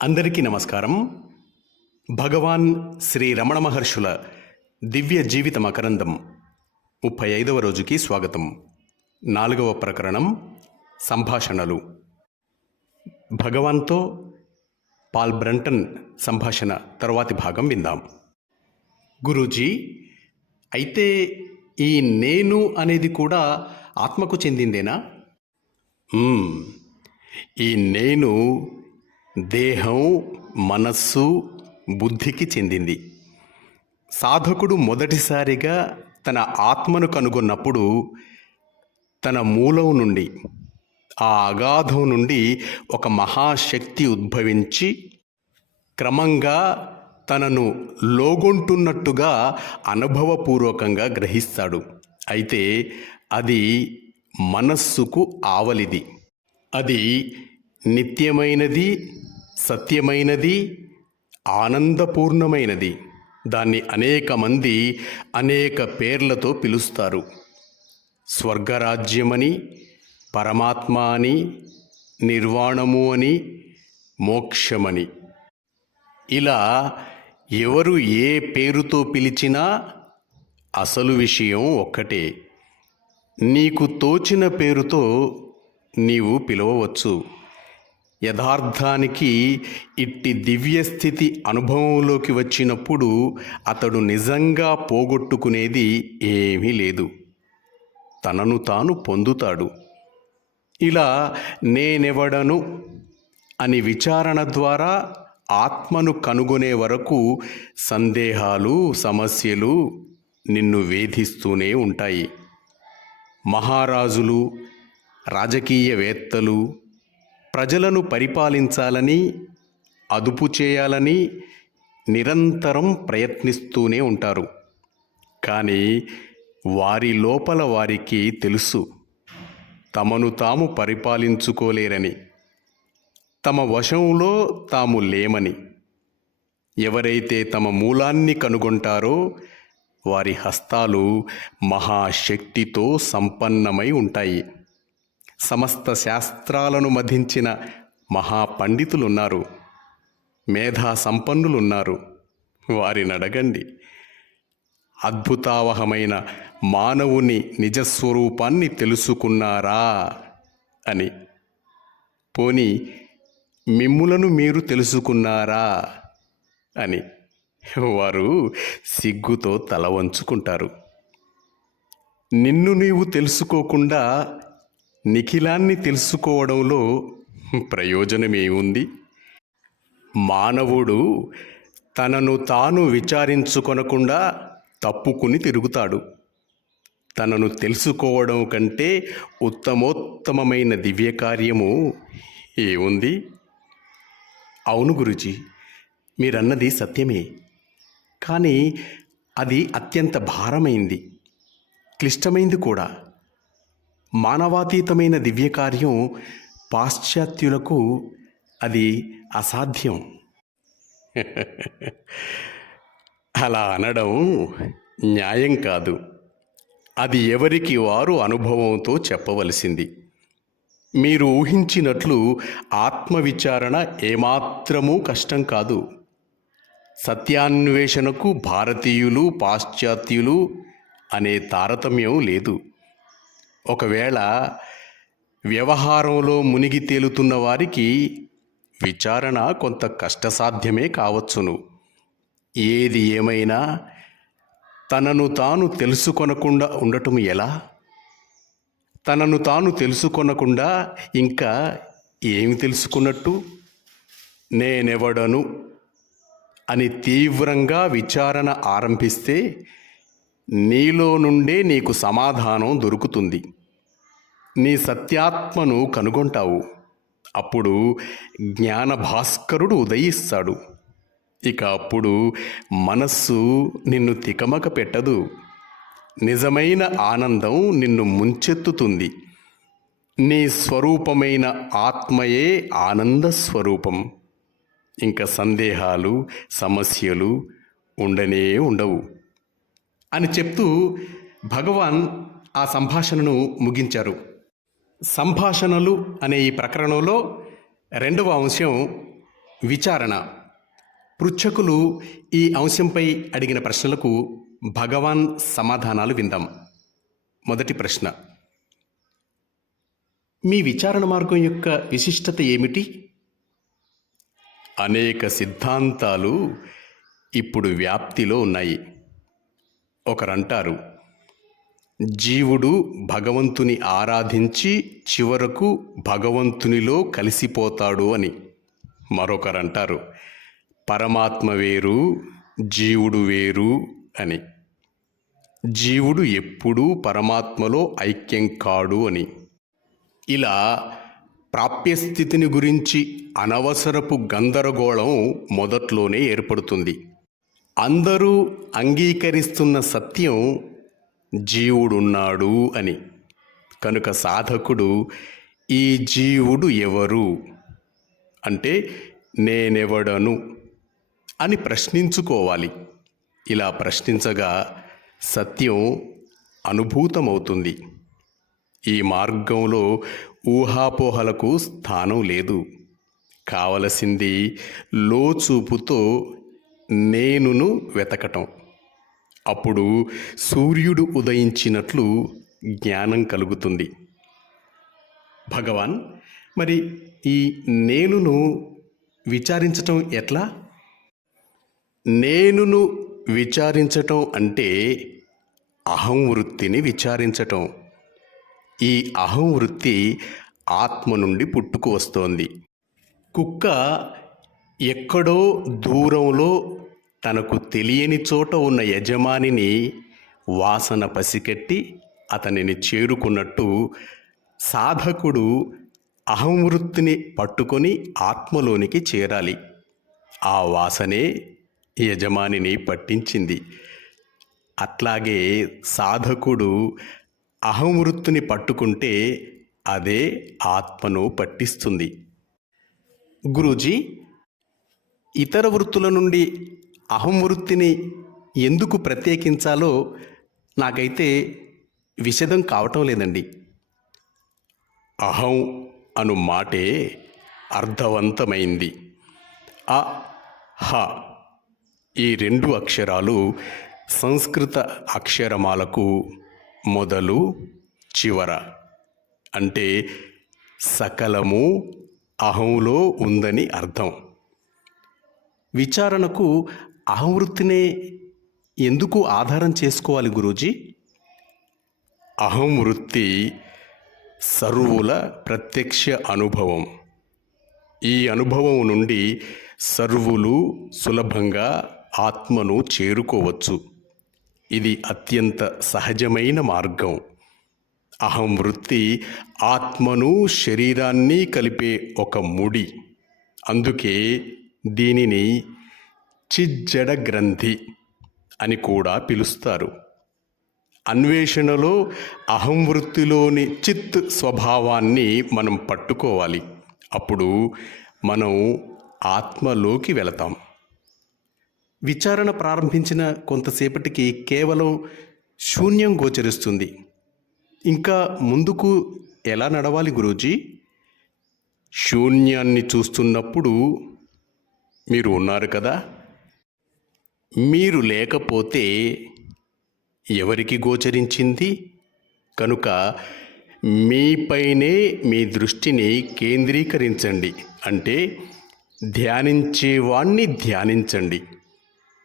అందరికీ నమస్కారం. భగవాన్ శ్రీ రమణ మహర్షుల దివ్య జీవిత మకరందం 35వ రోజుకి స్వాగతం. 4వ ప్రకరణం సంభాషణలు. భగవాన్తో పాల్ బ్రంటన్ సంభాషణ తరువాతి భాగం విందాం. గురూజీ, అయితే ఈ నేను అనేది కూడా ఆత్మకు చెందిందేనా? ఈ నేను దేహం, మనస్సు, బుద్ధికి చెందింది. సాధకుడు మొదటిసారిగా తన ఆత్మను కనుగొన్నప్పుడు తన మూలం నుండి, ఆ అగాధం నుండి ఒక మహాశక్తి ఉద్భవించి క్రమంగా తనను లోగొంటున్నట్టుగా అనుభవపూర్వకంగా గ్రహిస్తాడు. అయితే అది మనస్సుకు ఆవలిది. అది నిత్యమైనది, సత్యమైనది, ఆనందపూర్ణమైనది. దాన్ని అనేక మంది అనేక పేర్లతో పిలుస్తారు. స్వర్గరాజ్యమని, పరమాత్మ అని, నిర్వాణము అని, మోక్షమని. ఇలా ఎవరు ఏ పేరుతో పిలిచినా అసలు విషయం ఒక్కటే. నీకు తోచిన పేరుతో నీవు పిలవవచ్చు. యథార్థానికి ఇట్టి దివ్యస్థితి అనుభవంలోకి వచ్చినప్పుడు అతడు నిజంగా పోగొట్టుకునేది ఏమీ లేదు. తనను తాను పొందుతాడు. ఇలా నేనెవడను అని విచారణ ద్వారా ఆత్మను కనుగొనే వరకు సందేహాలు, సమస్యలు నిన్ను వేధిస్తూనే ఉంటాయి. మహారాజులు, రాజకీయవేత్తలు ప్రజలను పరిపాలించాలని, అదుపు చేయాలని నిరంతరం ప్రయత్నిస్తూనే ఉంటారు. కానీ వారి లోపల వారికి తెలుసు, తమను తాము పరిపాలించుకోలేరని, తమ వశంలో తాము లేమని. ఎవరైతే తమ మూలాన్ని కనుగొంటారో వారి హస్తాలు మహాశక్తితో సంపన్నమై ఉంటాయి. సమస్త శాస్త్రాలను మధించిన మహాపండితులున్నారు, మేధా సంపన్నులున్నారు. వారిని అడగండి, అద్భుతావహమైన మానవుని నిజస్వరూపాన్ని తెలుసుకున్నారా అని. పోనీ మిమ్ములను మీరు తెలుసుకున్నారా అని వారు సిగ్గుతో తల వంచుకుంటారు. నిన్ను నీవు తెలుసుకోకుండా నిఖిలాన్ని తెలుసుకోవడంలో ప్రయోజనమేముంది? మానవుడు తనను తాను విచారించుకొనకుండా తప్పుకుని తిరుగుతాడు. తనను తెలుసుకోవడం కంటే ఉత్తమోత్తమమైన దివ్యకార్యము ఏముంది? అవును గురూజీ, మీరన్నది సత్యమే. కానీ అది అత్యంత భారమైంది, క్లిష్టమైంది కూడా. మానవాతీతమైన దివ్యకార్యం పాశ్చాత్యులకు అది అసాధ్యం. అలా అనడం న్యాయం కాదు. అది ఎవరికి వారు అనుభవంతో చెప్పవలసింది. మీరు ఊహించినట్లు ఆత్మవిచారణ ఏమాత్రమూ కష్టం కాదు. సత్యాన్వేషణకు భారతీయులు, పాశ్చాత్యులు అనే తారతమ్యం లేదు. ఒకవేళ వ్యవహారంలో మునిగి తేలుతున్న వారికి విచారణ కొంత కష్టసాధ్యమే కావచ్చును. ఏది ఏమైనా తనను తాను తెలుసుకొనకుండా ఉండటం ఎలా? తనను తాను తెలుసుకొనకుండా ఇంకా ఏమి తెలుసుకున్నట్టు? నేనెవడను అని తీవ్రంగా విచారణ ఆరంభిస్తే నీలో నుండే నీకు సమాధానం దొరుకుతుంది. నీ సత్యాత్మను కనుగొంటావు. అప్పుడు జ్ఞాన భాస్కరుడు ఉదయిస్తాడు. ఇక అప్పుడు మనస్సు నిన్ను తికమక పెట్టదు. నిజమైన ఆనందం నిన్ను ముంచెత్తుతుంది. నీ స్వరూపమైన ఆత్మయే ఆనంద స్వరూపం. ఇంకా సందేహాలు, సమస్యలు ఉండనే ఉండవు అని చెప్తూ భగవాన్ ఆ సంభాషణను ముగించారు. సంభాషణలు అనే ఈ ప్రకరణంలో రెండవ అంశం విచారణ. పృచ్ఛకులు ఈ అంశంపై అడిగిన ప్రశ్నలకు భగవాన్ సమాధానాలు విందాం. మొదటి ప్రశ్న: మీ విచారణ మార్గం యొక్క విశిష్టత ఏమిటి? అనేక సిద్ధాంతాలు ఇప్పుడు వ్యాప్తిలో ఉన్నాయి. ఒకరంటారు, జీవుడు భగవంతుని ఆరాధించి చివరకు భగవంతునిలో కలిసిపోతాడు అని. మరొకరంటారు, పరమాత్మ వేరు, జీవుడు వేరు అని. జీవుడు ఎప్పుడూ పరమాత్మలో ఐక్యం కాడు అని. ఇలా ప్రాప్యస్థితిని గురించి అనవసరపు గందరగోళం మొదట్లోనే ఏర్పడుతుంది. అందరూ అంగీకరిస్తున్న సత్యం జీవుడున్నాడు అని. కనుక సాధకుడు ఈ జీవుడు ఎవరు అంటే నేనెవడను అని ప్రశ్నించుకోవాలి. ఇలా ప్రశ్నించగా సత్యం అనుభూతమవుతుంది. ఈ మార్గంలో ఊహాపోహలకు స్థానం లేదు. కావలసింది లోచూపుతో నేనును వెతకటం. అప్పుడు సూర్యుడు ఉదయించినట్లు జ్ఞానం కలుగుతుంది. భగవాన్, మరి ఈ నేనును విచారించటం ఎట్లా? నేనును విచారించటం అంటే అహం వృత్తిని విచారించటం. ఈ అహం వృత్తి ఆత్మ నుండి పుట్టుకు వస్తోంది. కుక్క ఎక్కడో దూరంలో తనకు తెలియని చోట ఉన్న యజమానిని వాసన పసికెట్టి అతనిని చేరుకున్నట్టు సాధకుడు అహం వృత్తిని పట్టుకొని ఆత్మలోనికి చేరాలి. ఆ వాసనే యజమానిని పట్టించింది. అట్లాగే సాధకుడు అహం వృత్తిని పట్టుకుంటే అదే ఆత్మను పట్టిస్తుంది. గురూజీ, ఇతర వృత్తుల నుండి అహం వృత్తిని ఎందుకు ప్రత్యేకించాలో నాకైతే విశదం కావటం లేదండి. అహం అను మాటే అర్థవంతమైంది. అ హ ఈ రెండు అక్షరాలు సంస్కృత అక్షరమాలకు మొదలు చివర. అంటే సకలము అహంలో ఉందని అర్థం. విచారణకు అహం వృత్తినే ఎందుకు ఆధారం చేసుకోవాలి గురూజీ? అహం వృత్తి సర్వుల ప్రత్యక్ష అనుభవం. ఈ అనుభవం నుండి సర్వులు సులభంగా ఆత్మను చేరుకోవచ్చు. ఇది అత్యంత సహజమైన మార్గం. అహం వృత్తి ఆత్మను శరీరాన్ని కలిపే ఒక ముడి. అందుకే దీనిని చిజ్జడ గ్రంథి అని కూడా పిలుస్తారు. అన్వేషణలో అహం వృత్తిలోని చిత్ స్వభావాన్ని మనం పట్టుకోవాలి. అప్పుడు మనం ఆత్మలోకి వెళతాం. విచారణ ప్రారంభించిన కొంతసేపటికి కేవలం శూన్యం గోచరిస్తుంది. ఇంకా ముందుకు ఎలా నడవాలి గురూజీ? శూన్యాన్ని చూస్తున్నప్పుడు మీరు ఉన్నారు కదా. మీరు లేకపోతే ఎవరికి గోచరించింది? కనుక మీపైనే మీ దృష్టిని కేంద్రీకరించండి. అంటే ధ్యానించేవాణ్ణి ధ్యానించండి,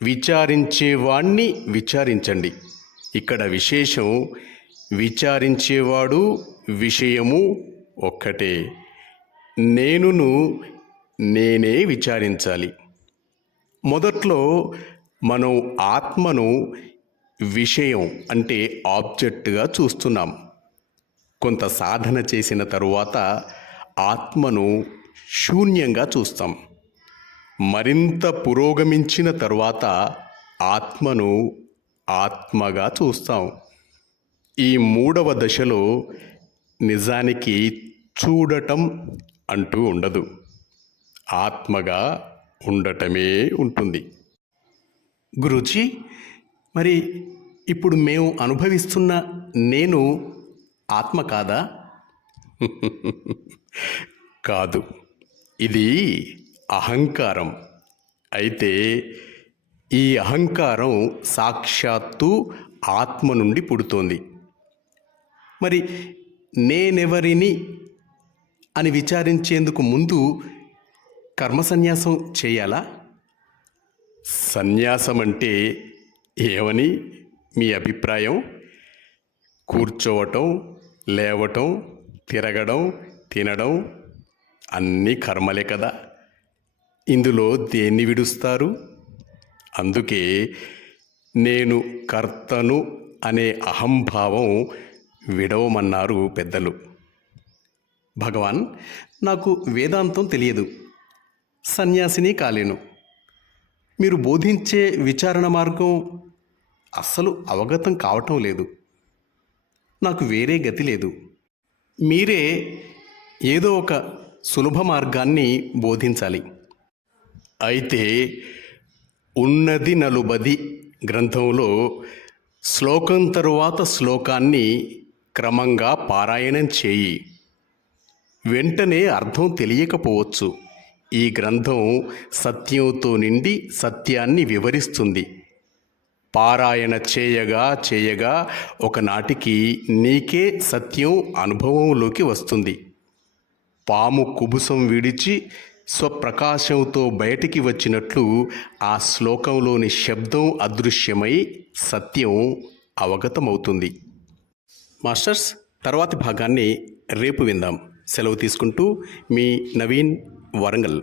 విచారించేవాణ్ణి విచారించండి. ఇక్కడ విశేషం విచారించేవాడు విషయము ఒక్కటే. నేనును నేనే విచారించాలి. మొదట్లో మనం ఆత్మను విషయం అంటే ఆబ్జెక్ట్గా చూస్తున్నాం. కొంత సాధన చేసిన తరువాత ఆత్మను శూన్యంగా చూస్తాం. మరింత పురోగమించిన తరువాత ఆత్మను ఆత్మగా చూస్తాం. ఈ మూడవ దశలో నిజానికి చూడటం అంటూ ఉండదు, ఆత్మగా ఉండటమే ఉంటుంది. గురూజీ, మరి ఇప్పుడు మేము అనుభవిస్తున్న నేను ఆత్మ కాదా? కాదు, ఇది అహంకారం. అయితే ఈ అహంకారం సాక్షాత్తు ఆత్మ నుండి పుడుతోంది. మరి నేనెవరిని అని విచారించేందుకు ముందు కర్మ సన్యాసం చేయాలా? సన్యాసం అంటే ఏమని మీ అభిప్రాయం? కూర్చోవటం, లేవటం, తిరగడం, తినడం అన్నీ కర్మలే కదా. ఇందులో దేన్ని విడుస్తారు? అందుకే నేను కర్తను అనే అహంభావం విడవమన్నారు పెద్దలు. భగవాన్, నాకు వేదాంతం తెలియదు, సన్యాసిని కాలేను. మీరు బోధించే విచారణ మార్గం అస్సలు అవగతం కావటం లేదు. నాకు వేరే గతి లేదు. మీరే ఏదో ఒక సులభ మార్గాన్ని బోధించాలి. అయితే ఉన్నది నలుబది గ్రంథంలో శ్లోకం తరువాత శ్లోకాన్ని క్రమంగా పారాయణం చేయి. వెంటనే అర్థం తెలియకపోవచ్చు. ఈ గ్రంథం సత్యంతో నిండి సత్యాన్ని వివరిస్తుంది. పారాయణ చేయగా చేయగా ఒకనాటికి నీకే సత్యం అనుభవంలోకి వస్తుంది. పాము కుబుసం విడిచి స్వప్రకాశంతో బయటికి వచ్చినట్లు ఆ శ్లోకంలోని శబ్దం అదృశ్యమై సత్యం అవగతమవుతుంది. మాస్టర్స్, తర్వాతి భాగాన్ని రేపు విందాం. సెలవు తీసుకుంటూ మీ నవీన్, వరంగల్.